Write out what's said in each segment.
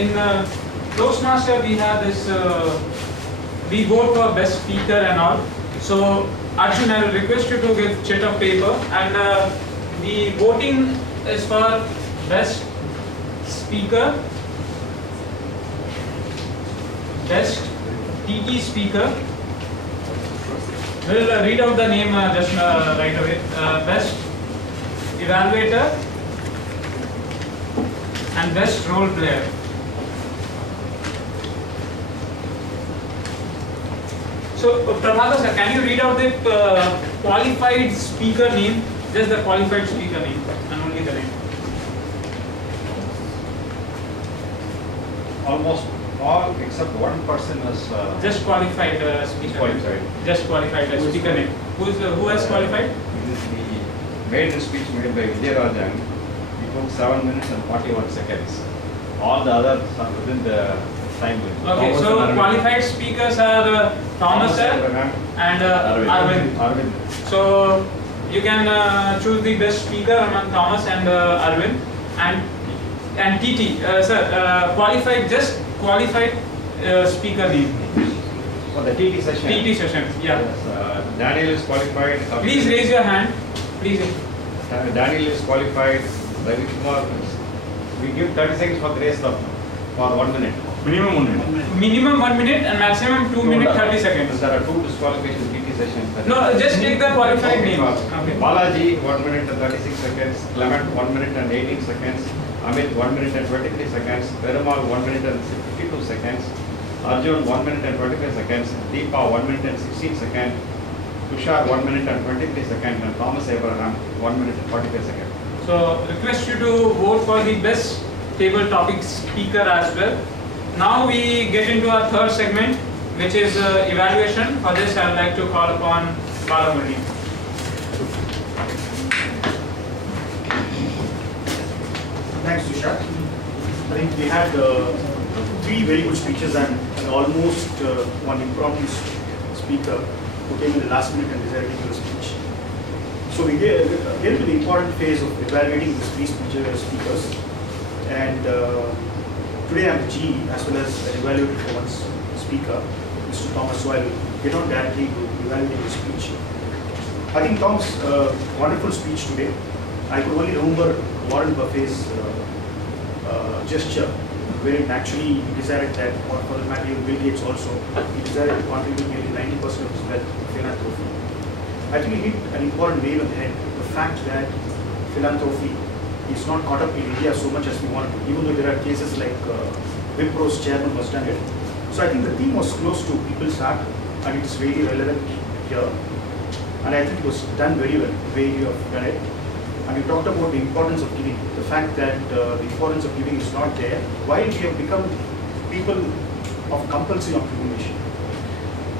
in Toastmaster we have this, we vote for best speaker and all. So Arjun, I will request you to give sheet of paper, and the voting is for best speaker, best TT speaker. We'll read out the name just right away. Best evaluator and best role player. So Prabhakar sir, can you read out the qualified speaker name? Just the qualified speaker name and only the name. Almost all except one person is just qualified speaker. Qualified. Just qualified speaker name. Who has qualified? This is the maiden speech made by Vijayarajan. It took 7 minutes and 41 seconds. All the others are within the time limit. Okay, Thomas so qualified speakers are Thomas sir and Arvind. So you can choose the best speaker among Thomas and Arvind, and TT sir, qualified speaker name. For the TT session. TT session, yeah. Yes, Daniel is qualified. Please raise your hand. Please. Daniel is qualified. Ravi Kumar. We give 30 seconds for grace for 1 minute. Minimum 1 minute. Minimum 1 minute and maximum 2 minutes 30 seconds. There are 2 disqualifications TT sessions. No, just take the qualified name. Okay. Balaji 1 minute and 36 seconds. Clement 1 minute and 18 seconds. Amit 1 minute and 23 seconds. Perumal 1 minute and 52 seconds. Arjun 1 minute and 25 seconds. Deepa 1 minute and 16 seconds. Tushar 1 minute and 23 seconds. And Thomas Abraham 1 minute and 45 seconds. So request you to vote for the best table topic speaker as well. Now we get into our third segment, which is evaluation. For this I would like to call upon Balamurli. Thanks, Tushar. I think we had 3 very good speeches and almost one impromptu speaker who came in the last minute and decided to give a speech. So we get into the important phase of evaluating these 3 speakers. And today I'm the GE as well as an evaluator for one speaker, Mr. Thomas. So I'll get on directly to evaluating his speech. I think Tom's wonderful speech today. I could only remember Warren Buffett's gesture, where actually he decided that, or for the matter of Bill Gates also, he decided to contribute nearly 90% of his wealth to philanthropy. I think he hit an important nail on the head, the fact that philanthropy is not caught up in India so much as we want to, even though there are cases like Wipro's chairman was done it. So I think the theme was close to people's heart and it's really relevant here. And I think it was done very well, the way you have done it. And you talked about the importance of giving, the fact that the importance of giving is not there, while we have become people of compulsive accumulation.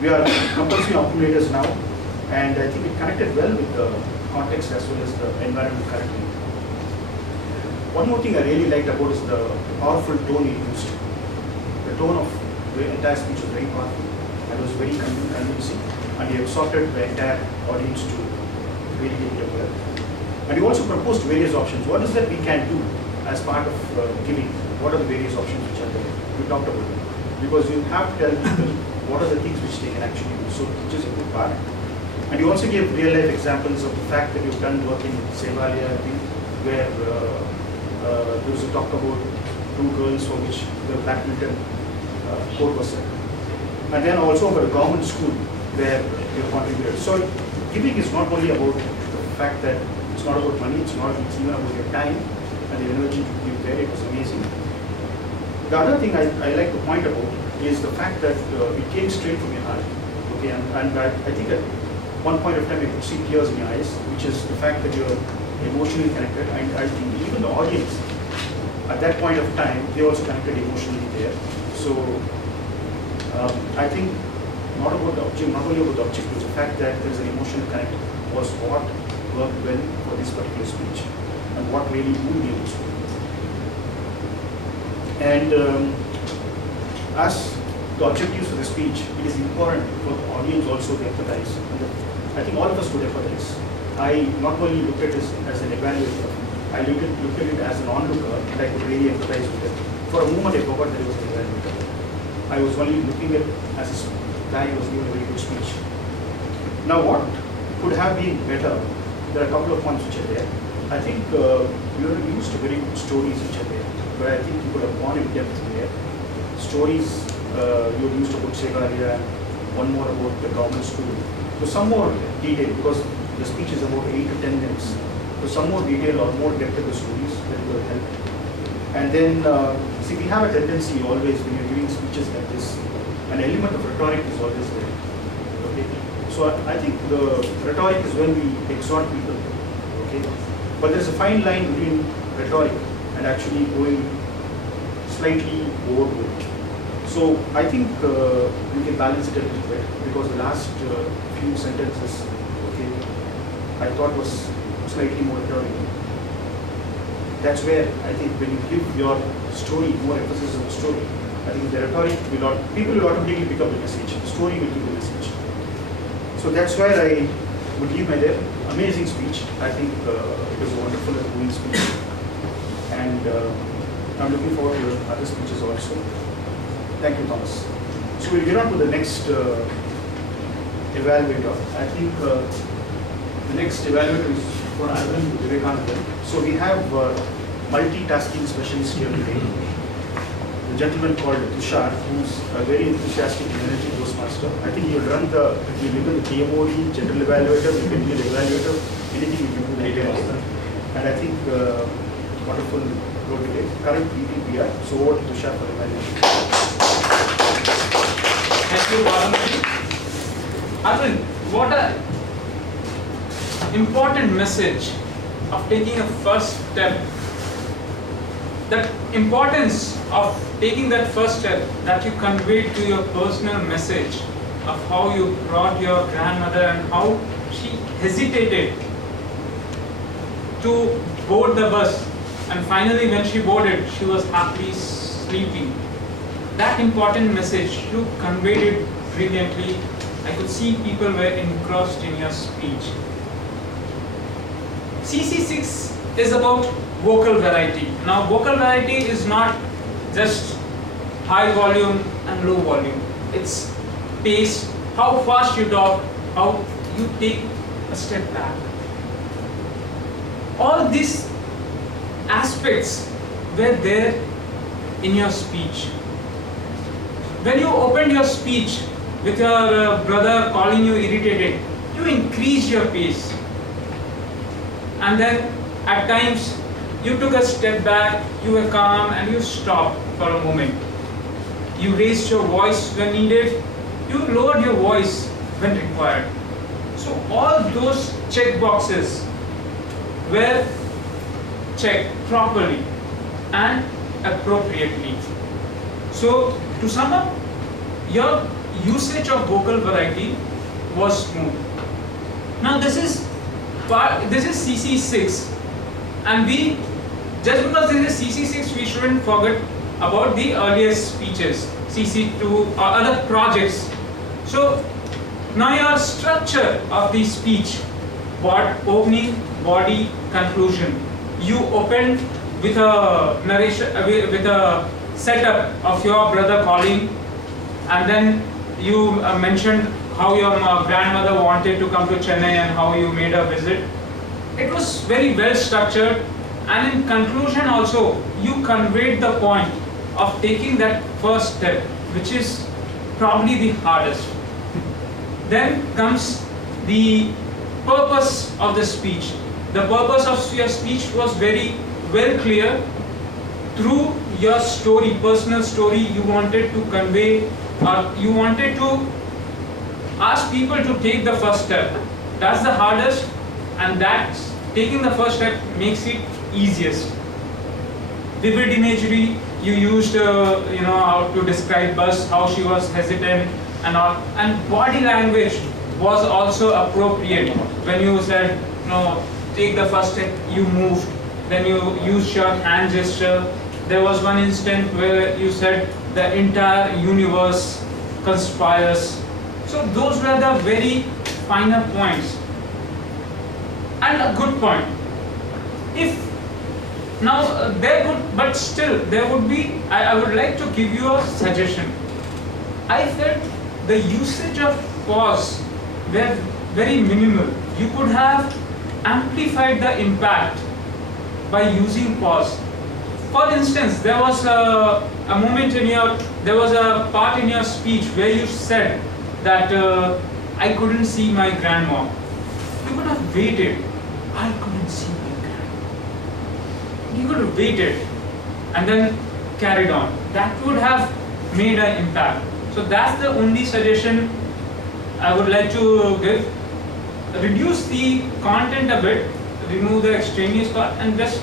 We are compulsive accumulators now, and I think it connected well with the context as well as the environment currently. One more thing I really liked about is the powerful tone he used. The tone of the entire speech was very powerful and was very convincing, and he exhorted the entire audience to really get it well. And he also proposed various options. What is that we can do as part of giving? What are the various options which are there? We talked about it. Because you have to tell people what are the things which they can actually do. So which is a good part. And you also gave real life examples of the fact that you've done work in Sevalia, I think, where there was a talk about 2 girls for which the badminton court was set. And then also about a government school where you contributed. So giving is not only about the fact that it's not about money, it's even about your time and the energy you give there. It was amazing. The other thing I like to point about is the fact that it came straight from your heart. Okay, and I think at one point of time you could see tears in your eyes, which is the fact that you're emotionally connected. And I think even the audience at that point of time, they also connected emotionally there. So I think not only about the objectives, the fact that there's an emotional connect was what worked well for this particular speech and what really moved me in this speech. And as the objectives for the speech, it is important for the audience also to empathize. And I think all of us could empathize. I not only looked at this as an evaluator, I looked at it as an onlooker, and I could really empathize with it. For a moment I forgot that he was an evaluator. I was only looking at as a guy who was giving a very good speech. Now what could have been better? There are a couple of points which are there. I think you used very good stories which are there, but I think you could have gone in depth there. Stories you used about Segaria and one more about the government school. So some more detail, because the speech is about 8 to 10 minutes. So some more detail or more depth of the stories that will help. And then, see, we have a tendency always when you're giving speeches like this, an element of rhetoric is always there. Okay, so I think the rhetoric is when we exhort people. Okay, but there's a fine line between rhetoric and actually going slightly overboard. So I think we can balance it a little bit, because the last few sentences, okay, I thought was slightly more rhetorical. That's where I think when you give your story more emphasis on the story, I think the rhetoric will not, people will automatically pick up the message. The story will give the message. So that's where I would leave my there. Amazing speech. I think it was a wonderful and moving speech. And I'm looking forward to your other speeches also. Thank you, Thomas. So we'll get on to the next evaluator. I think the next evaluator is for Arvind Vivekanandan. So we have multitasking specialist here today. The gentleman called Tushar, who's a very enthusiastic and energy Toastmaster. I think he'll run the, he'll become the TMOD, general evaluator, he can be the evaluator, anything he can do like that. And I think wonderful role today. Current VPPR. So over to Tushar for evaluation. Thank you, Balaji. Arvind, what a important message of taking a first step. That importance of taking that first step that you conveyed to your personal message of how you brought your grandmother and how she hesitated to board the bus, and finally when she boarded, she was happily sleeping. That important message, you conveyed it brilliantly. I could see people were engrossed in your speech. CC6 is about vocal variety. Now, vocal variety is not just high volume and low volume. It's pace, how fast you talk, how you take a step back. All these aspects were there in your speech. When you opened your speech with your brother calling you irritated, you increased your pace. And then at times you took a step back, you were calm and you stopped for a moment. You raised your voice when needed, you lowered your voice when required. So all those check boxes were checked properly and appropriately. So to sum up, your usage of vocal variety was smooth. Now this is CC6, and we, just because this is CC6, we shouldn't forget about the earliest speeches, CC2 or other projects. So now your structure of the speech, opening, body, conclusion. You opened with a narration, with a setup of your brother calling, and then you mentioned how your grandmother wanted to come to Chennai and how you made a visit. It was very well structured, and in conclusion also you conveyed the point of taking that first step, which is probably the hardest. Then comes the purpose of the speech. The purpose of your speech was very well clear. Through your story, personal story, you wanted to convey, or you wanted to ask people to take the first step. That's the hardest, and that's taking the first step makes it easiest. Vivid imagery you used, how to describe bus, how she was hesitant and all, and body language was also appropriate. When you said, take the first step, you moved. Then you used your hand gesture. There was one instant where you said the entire universe conspires. So those were the very finer points. And a good point. If Now there would, but still there would be, I would like to give you a suggestion. I felt the usage of pause were very minimal. You could have amplified the impact by using pause. For instance, there was a moment in your, there was a part in your speech where you said that I couldn't see my grandma. You could have waited. I couldn't see my grandma. You could have waited and then carried on. That would have made an impact. So that's the only suggestion I would like to give. Reduce the content a bit, remove the extraneous part, and just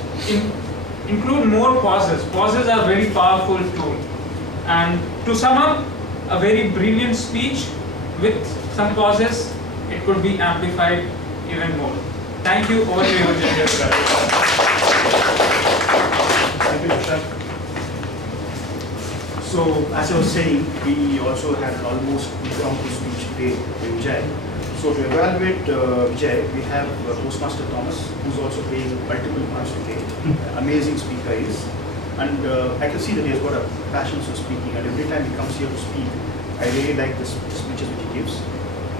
include more pauses. Pauses are a very powerful tool. And to sum up, a very brilliant speech with some pauses, it could be amplified even more. Thank you. Over to you, Jay. Thank you, Vishal. So, as I was saying, we also had an almost impromptu speech today by Vijay. So, to evaluate Vijay, we have Toastmaster Thomas, who's also playing multiple parts today. Amazing speaker he is. And I can see that he has got a passion for speaking, and every time he comes here to speak, I really like the speeches which he gives.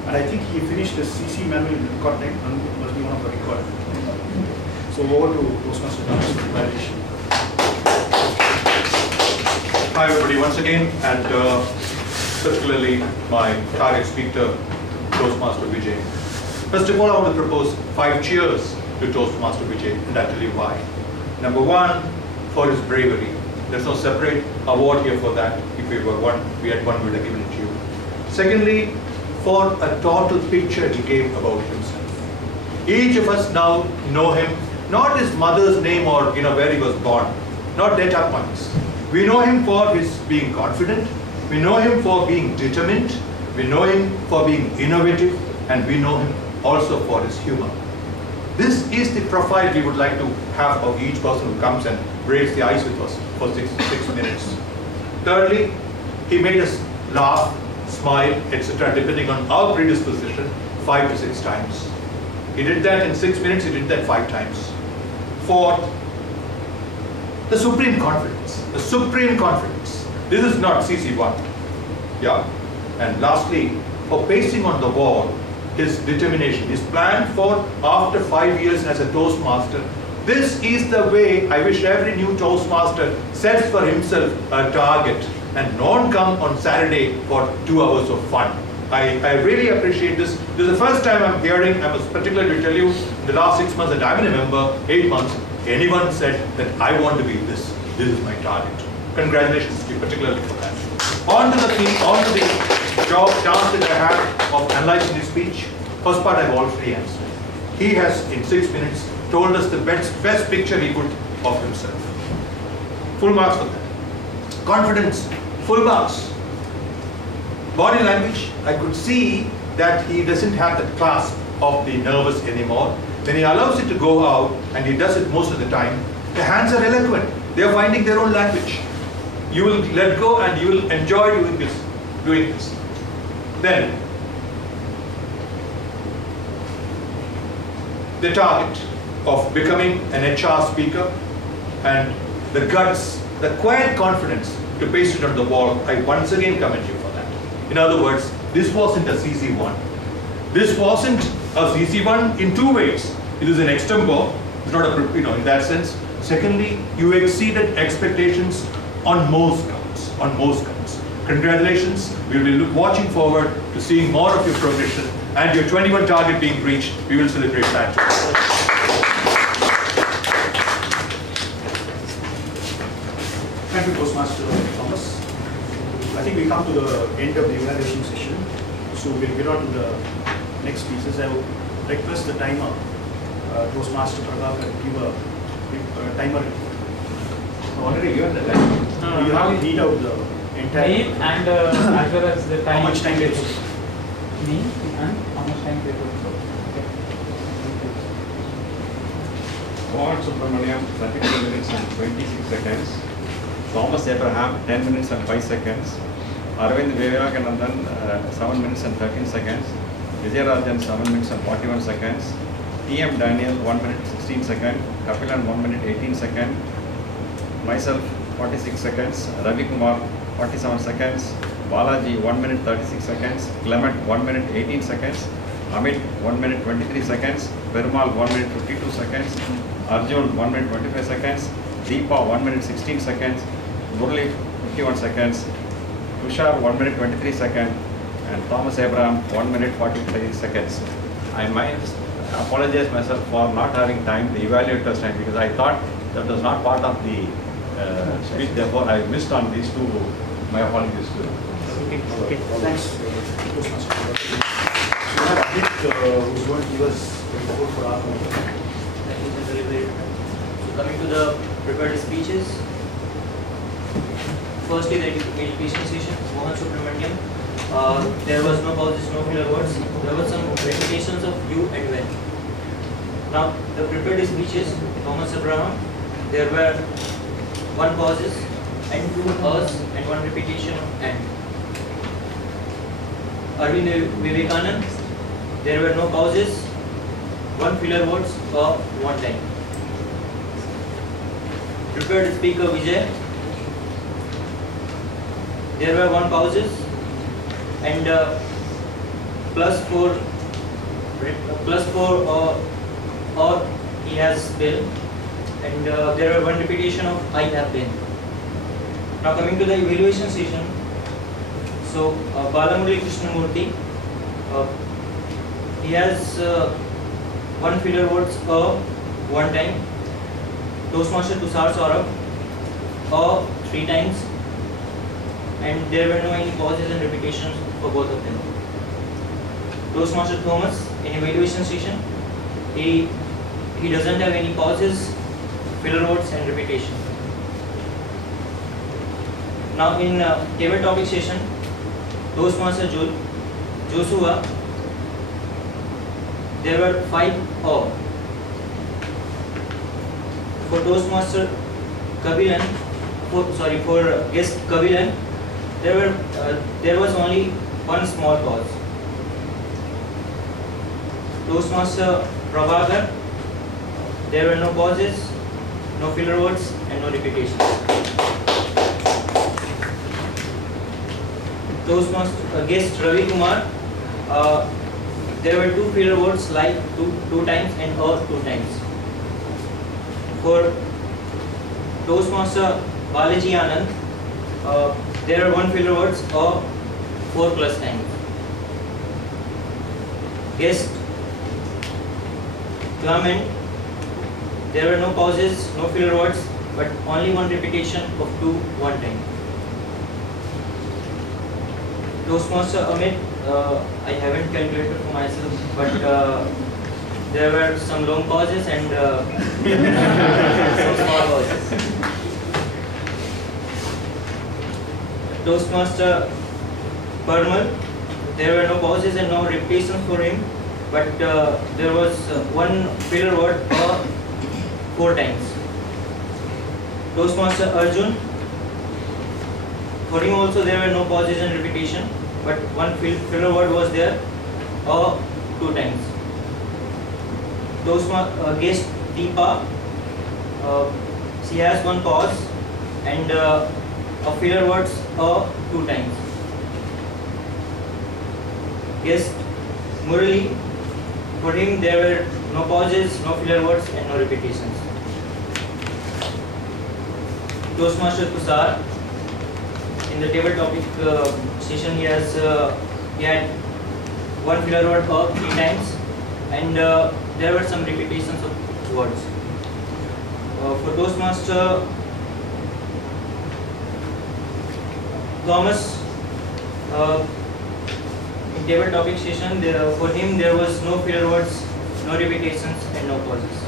And I think he finished the CC manual in record time, and must be one of the record. So over to Toastmaster Thomas for evaluation. Hi everybody once again, and particularly my target speaker, Toastmaster Vijay. First of all, I want to propose 5 cheers to Toastmaster Vijay, and I'll tell you why. Number 1, for his bravery. There's no separate award here for that. If we had one, we would have given it to you. Secondly, for a total picture he gave about himself. Each of us now know him, not his mother's name or where he was born, not data points. We know him for his being confident, we know him for being determined, we know him for being innovative, and we know him also for his humor. This is the profile we would like to have of each person who comes and breaks the ice with us for 6 minutes. Thirdly, he made us laugh, smile, etc., depending on our predisposition, 5 to 6 times. He did that in 6 minutes, he did that 5 times. Fourth, the supreme confidence. The supreme confidence. This is not CC1. Yeah. And lastly, for pacing on the wall, his determination, his plan for after 5 years as a Toastmaster. This is the way I wish every new Toastmaster sets for himself a target and not come on Saturday for 2 hours of fun. I really appreciate this. This is the first time I'm hearing, I must particularly tell you, in the last 6 months that I've been a member, 8 months, anyone said that I want to be this. This is my target. Congratulations to you, particularly for that. On to the task that I have of analyzing his speech. First part I've already answered. He has, in 6 minutes, told us the best picture he could of himself. Full marks for that. Confidence, full marks. Body language, I could see that he doesn't have the clasp of the nervous anymore. When he allows it to go out, and he does it most of the time, the hands are eloquent. They are finding their own language. You will let go and you will enjoy doing this. Then, the target of becoming an HR speaker and the guts, the quiet confidence to paste it on the wall, I once again commend you for that. In other words, this wasn't a CC1. This wasn't a CC1 in 2 ways. It is an extempore, it's not a, in that sense. Secondly, you exceeded expectations on most counts. Congratulations. We will be watching forward to seeing more of your progression and your 21 target being reached. We will celebrate that. Thank you, Toastmaster Thomas. I think we come to the end of the evaluation session. So we'll get on to the next pieces. I will request the timer, Toastmaster Prabhakar, to give a timer. Already given the time. You have to read out the entire name and as well as the time. How much time they took? Name and how much time they took. Paul Subramaniam, 32 minutes and 26 seconds. Thomas Abraham, 10 minutes and 5 seconds. Arvind Vivekanandan, 7 minutes and 13 seconds. Vijayarajan, 7 minutes and 41 seconds. TM Daniel 1 minute 16 seconds, Kapilan 1 minute 18 seconds, myself 46 seconds, Ravi Kumar 47 seconds, Balaji 1 minute 36 seconds, Clement 1 minute 18 seconds, Amit 1 minute 23 seconds, Perumal 1 minute 52 seconds, Arjun 1 minute 25 seconds, Deepa 1 minute 16 seconds, Murli 51 seconds, Tushar 1 minute 23 seconds, and Thomas Abraham 1 minute 43 seconds. I might apologize myself for not having time to evaluate test time because I thought that was not part of the speech, therefore I missed on these two. My apologies to you. Okay, thanks. So now Amit, who's going to give us the report for our meeting. Thank you, Mr. Rivera. So coming to the prepared speeches, firstly the education session, Mohan Subramaniam. There was no pauses, no filler words. There were some repetitions of you and when. Now the prepared speeches, Thomas Abraham, there were 1 pauses and 2 us and 1 repetition of and. Arvind Vivekanand, there were no pauses, 1 filler words or 1 time. Prepared speaker Vijay, there were 1 pauses and +4 or he has been, and there were 1 repetition of I have been. Now coming to the evaluation session, so Balamurali Krishnamurthy, he has 1 filler words 1 time, Toastmaster Tushar Saurabh 3 times, and there were no any pauses and repetitions for both of them. Toastmaster Thomas, in evaluation session, he doesn't have any pauses, filler words and repetition. Now in table topic session, Toastmaster Joshua, there were 5 or. For Toastmaster Kabilan, for guest Kabilan, there was only 1 small pause. Toastmaster Prabhakar, there were no pauses, no filler words and no repetitions. Toastmaster guest Ravi Kumar, there were 2 filler words like two times and or 2 times. For Toastmaster Balaji Anand, there are 1 filler words or 4+ times. Guest Clement, there were no pauses, no filler words, but only 1 repetition of 1 time. Toastmaster Amit, I haven't calculated for myself, but there were some long pauses and some small pauses. Toastmaster Parmal, there were no pauses and no repetitions for him, but there was 1 filler word 4 times. Toastmaster Arjun, for him also there were no pauses and repetition, but 1 filler word was there 2 times. Toastmaster guest Deepa, she has 1 pause and a filler words 2 times. Guest Murali, for him there were no pauses, no filler words and no repetitions. Toastmaster Tushar, in the table topic session, he had 1 filler word 3 times and there were some repetitions of words. For Toastmaster Thomas, in table topic session, for him there was no filler words, no repetitions and no pauses.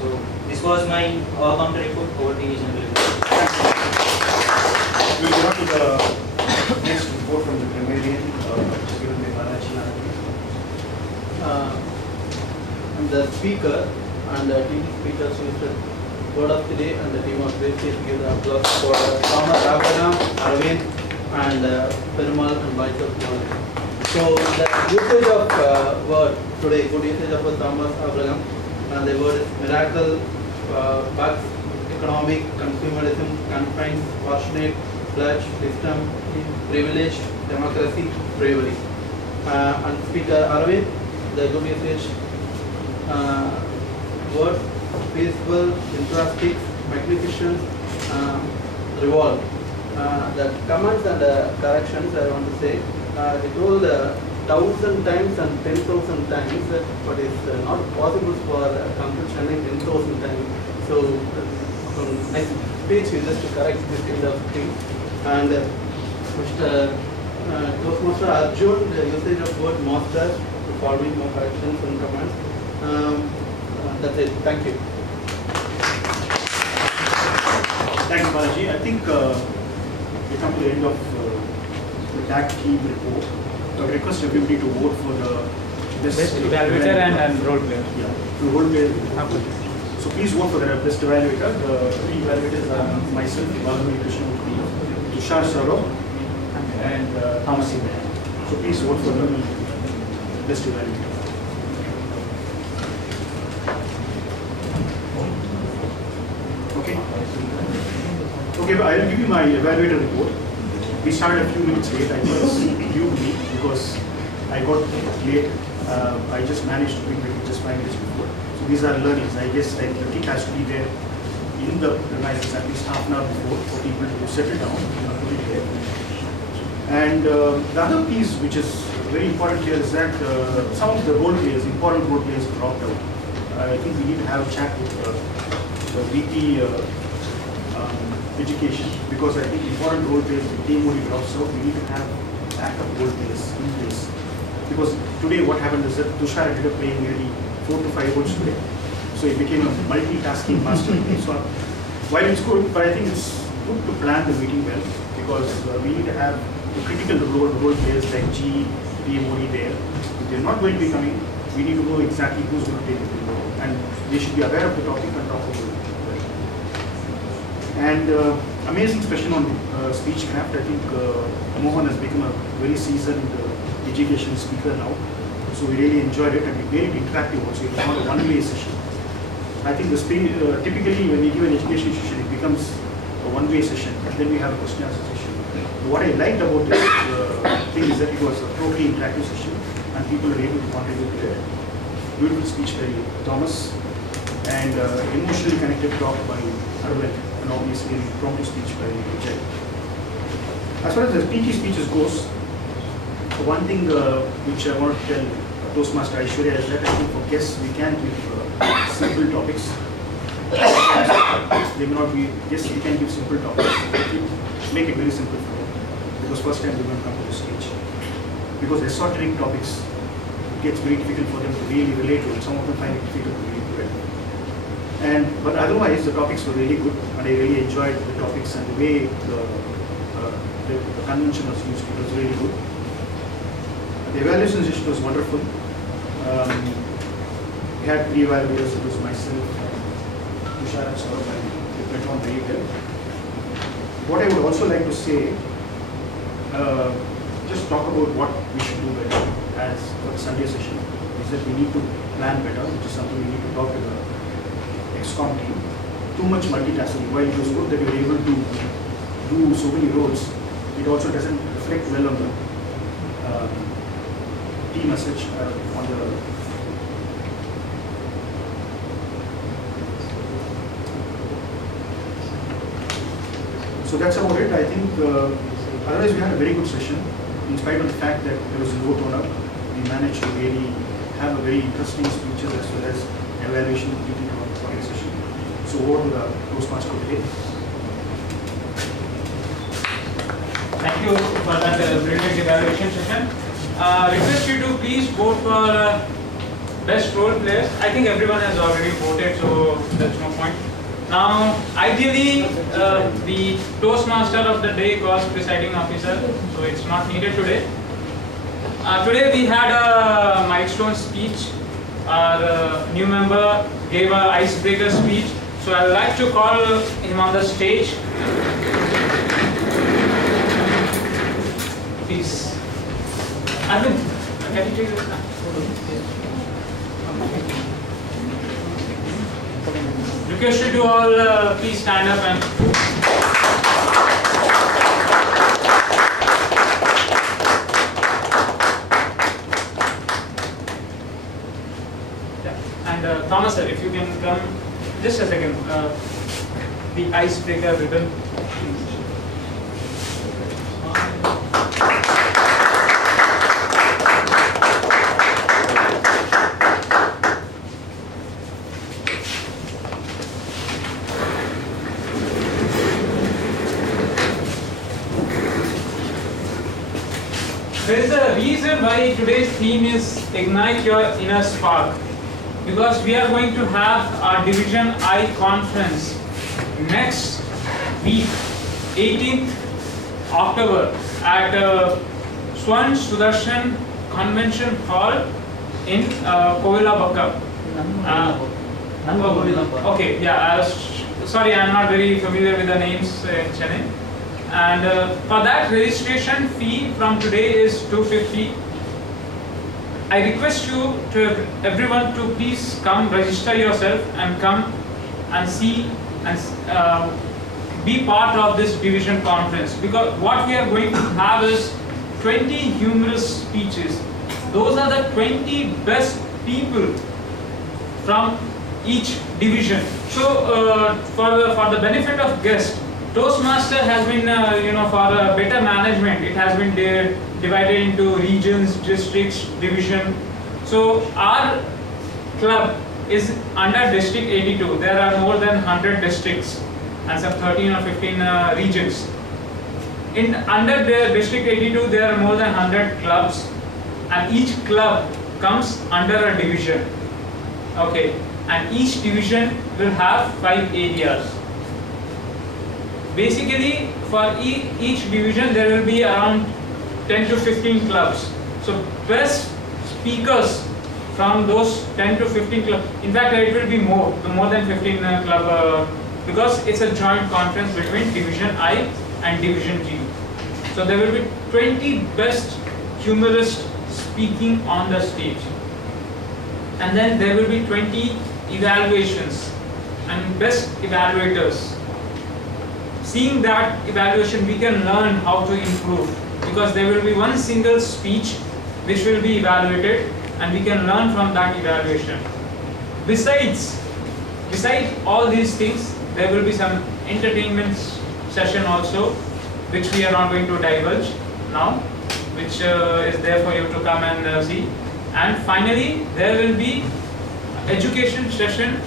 So this was my counter report over the general report. We will go on to the next report from the grammarian, which is given by Balaji Anand. The speaker and the team speakers with the word of the day and the team of the day. Please give the applause for Thomas Abraham, Arvind, and Perumal and myself. So the usage of word today, good usage of Thomas Abraham, the word is miracle, bugs, economic, consumerism, confined, fortunate, pledge, wisdom, privilege, democracy, bravery. And speaker Aravind, the good usage words, peaceful, interesting, magnificent, revolve. The comments and corrections I want to say, they told 1,000 times and 10,000 times, but it's not possible for computer 10,000 times. So next page is just to correct this kind of thing. And Mr. Toastmaster Arjun, the usage of word master, following more corrections and comments. That's it. Thank you. Thanks, Balaji. I think we come to the end of the DAC team report. I request everybody to vote for the best evaluator and role player. Yeah, the role player. So please vote for the best evaluator. The three evaluators are myself, Balaji Krishnamurthy, Tushar Saurabh, and Thomas Ibrahim. So please vote for the best evaluator. Okay. Okay, but I'll give you my evaluator report. We started a few minutes late. I think it's due to me because I got late. I just managed to bring it just 5 minutes before. So these are learnings. I guess like the kick has to be there in the premises at least half an hour before for people to settle down and put it there. And the other piece which is very important here is that some of the role players, important role players, dropped out. I think we need to have a chat with the VP education, because I think important role players, the team only drops out, we need to have backup role players in place. Because today what happened is that Tushar ended up playing nearly 4 to 5 roles today. So he became a multitasking master. So while it's good, but I think it's good to plan the meeting well, because we need to have the critical role players like G, PMOD there. If they're not going to be coming, we need to know exactly who's going to take the role. And they should be aware of the topic and talk about it. And amazing session on speechcraft. I think Mohan has become a very seasoned education speaker now. So we really enjoyed it, and we made it interactive also. It was not a one-way session. I think typically when we give an education session, it becomes a one-way session, and then we have a question answer session. What I liked about this thing is that it was a totally interactive session, and people were able to contribute to it. Beautiful speech by Thomas, and emotionally connected talk by Arvind, and obviously impromptu speech by Vijay. As far as the PT speeches goes, one thing which I want to tell Toastmaster Aishwarya is that I think for guests we can give simple topics. They may not be, yes, we can give simple topics, but make it very simple for them, because first time they're going to come to the stage. Because esoteric topics, it gets very difficult for them to really relate to it. Some of them find it difficult to relate to it. But otherwise, the topics were really good, and I really enjoyed the topics and the way the convention was used. It was really good. The evaluation session was wonderful. We had 3 evaluators. It was myself, Tushar and Saurabh, and it went on very well. What I would also like to say, just talk about what we should do better as for the Sunday session, is that we need to plan better, which is something we need to talk to the ExCom team. Too much multitasking. While it was good that we were able to do so many roles, it also doesn't reflect well on the team message on the so that's about it. I think otherwise we had a very good session, in spite of the fact that there was a low turnout. We managed to really have a very interesting speeches as well as evaluation meeting on the session. So over to the Toastmaster today. Thank you for that brilliant evaluation session. Request you to please vote for best role players. I think everyone has already voted, so there's no point. Now, ideally, the Toastmaster of the day calls presiding officer, so it's not needed today. Today we had a milestone speech. Our new member gave an icebreaker speech, so I'd like to call him on the stage. Please. Arvind, can you take this now? Request you to all please stand up and Thomas sir, if you can come just a second. The icebreaker ribbon. There is a reason why today's theme is Ignite Your Inner Spark. Because we are going to have our Division I conference next week, 18th October at Swan Sudarshan Convention Hall in Kovilabakka. Okay, yeah, sorry, I am not very familiar with the names in Chennai. And for that, registration fee from today is 250. I request you to everyone to please come register yourself and come and see and be part of this division conference, because what we are going to have is 20 humorous speeches. Those are the 20 best people from each division. So for the benefit of guests, Toastmaster has been for better management, it has been divided into regions, districts, division. So our club is under District 82. There are more than 100 districts and some 13 or 15 regions. Under the District 82, there are more than 100 clubs, and each club comes under a division. Okay, and each division will have 5 areas. Basically, for each division, there will be around 10 to 15 clubs. So best speakers from those 10 to 15 clubs. In fact, it will be more than 15 club because it's a joint conference between Division I and Division G. So there will be 20 best humorists speaking on the stage. And then there will be 20 evaluations and best evaluators. Seeing that evaluation, we can learn how to improve, because there will be one single speech which will be evaluated, and we can learn from that evaluation. Besides all these things, there will be some entertainment session also, which we are not going to divulge now, which is there for you to come and see. And finally, there will be education session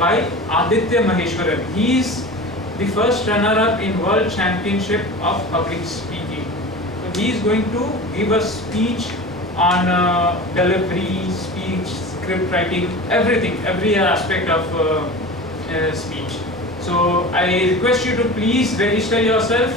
by Aditya Maheshwaran. He is the first runner-up in World Championship of Public Speaking. So he is going to give a speech on delivery, speech, script writing, everything, every aspect of speech. So I request you to please register yourself.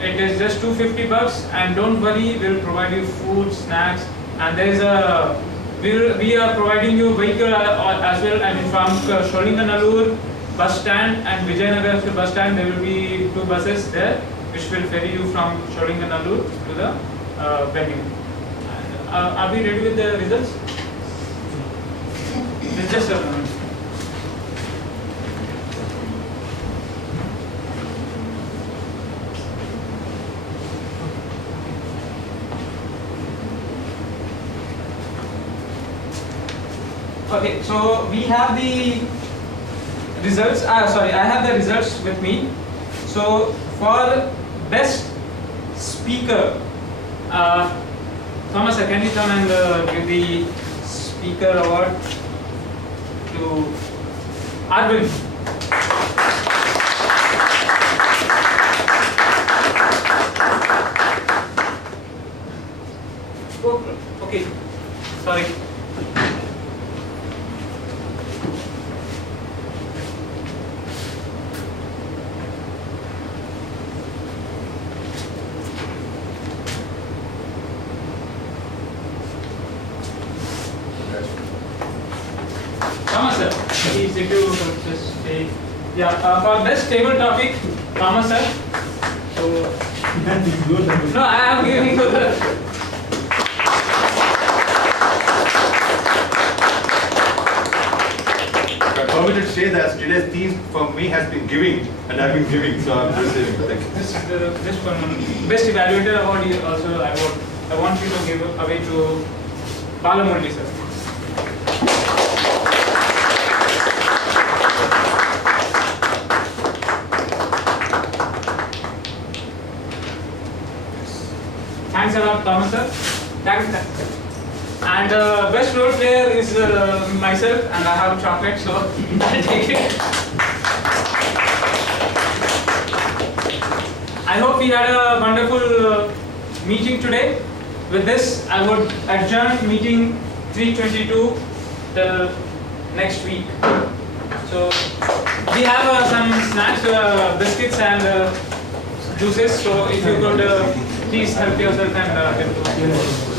It is just $250, and don't worry, we'll provide you food, snacks, and there is a we are providing you vehicle as well. I mean, from Sholinganallur bus stand and Vijayanagar bus stand, there will be 2 buses there which will ferry you from Sholinganallur to the venue. And, are we ready with the results? Just a moment. Okay, so we have the results. Sorry, I have the results with me. So for best speaker, Thomas, can you come and give the speaker award to Arvind? Okay, sorry. Thomas sir, please if you could just take. Yeah, for best table topic, Thomas sir. So no, I am giving you the. me to say that today's theme for me has been giving, and I've been giving, so I'm receiving. Thank you. This one, best evaluator award is also I want you to give away to Balamurli sir. Thanks a lot, Thomas sir. Thanks. And best role player is myself, and I have chocolate, so I'll take it. I hope we had a wonderful meeting today. With this, I would adjourn meeting 322 till next week. So we have some snacks, biscuits and juices. So if you could please help yourself and get those.